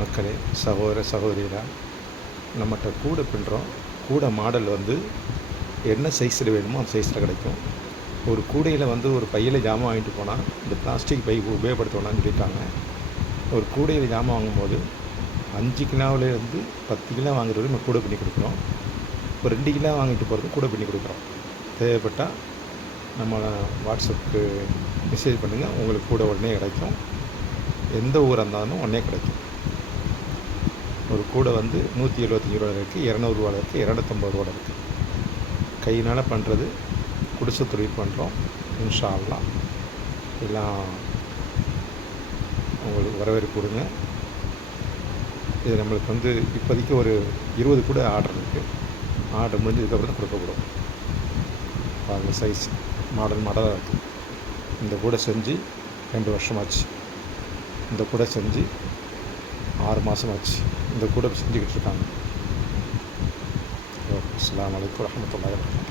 மக்களே, சகோதர சகோதரிகளா, நம்மகிட்ட கூடை பின்னுறோம். கூடை மாடல் வந்து என்ன சைஸில் வேணுமோ அந்த சைஸில் கிடைக்கும். ஒரு கூடையில் வந்து ஒரு பையில் ஜாமான் வாங்கிட்டு போனால் இந்த பிளாஸ்டிக் பை உபயோகப்படுத்த வேணாம்னு சொல்லிட்டாங்க. ஒரு கூடையில் ஜாமான் வாங்கும்போது 5 கிலோவிலேருந்து 10 கிலோ வாங்குறது நம்ம கூடை பண்ணி கொடுக்குறோம். இப்போ 2 கிலோ வாங்கிட்டு போகிறது கூடை பண்ணி கொடுக்குறோம். தேவைப்பட்டால் நம்ம வாட்ஸ்அப்புக்கு மெசேஜ் பண்ணுங்கள், உங்களுக்கு கூடை உடனே கிடைக்கும். எந்த ஊராக இருந்தாலும் உடனே கிடைக்கும். ஒரு கூடை வந்து 175 ரூபா இருக்குது, 200 ரூபாவில் இருக்குது, 250 ரூபாவில் இருக்குது. கையினால் பண்ணுறது, குடிசை தொழில் பண்ணுறோம். இன்ஷா அல்லாஹ் எல்லாம் உங்களுக்கு வரவேற்பு கொடுங்க. இது நம்மளுக்கு வந்து இப்போதைக்கு ஒரு 20 கூட ஆர்டர் இருக்குது. ஆர்டர் முடிஞ்சதுக்கப்புறம் தான் கொடுக்கப்படும். பாருங்கள், சைஸ் மாடலாக இருக்குது. இந்த கூடை செஞ்சு 2 வருஷமாச்சு. இந்த கூடை செஞ்சு 6 மாதமாச்சு. இந்த கூடை செஞ்சுக்கிட்டு இருக்காங்க. அஸ்ஸலாமு அலைக்கும் வரஹ்மத்துல்லாஹி வபரகாத்துஹு.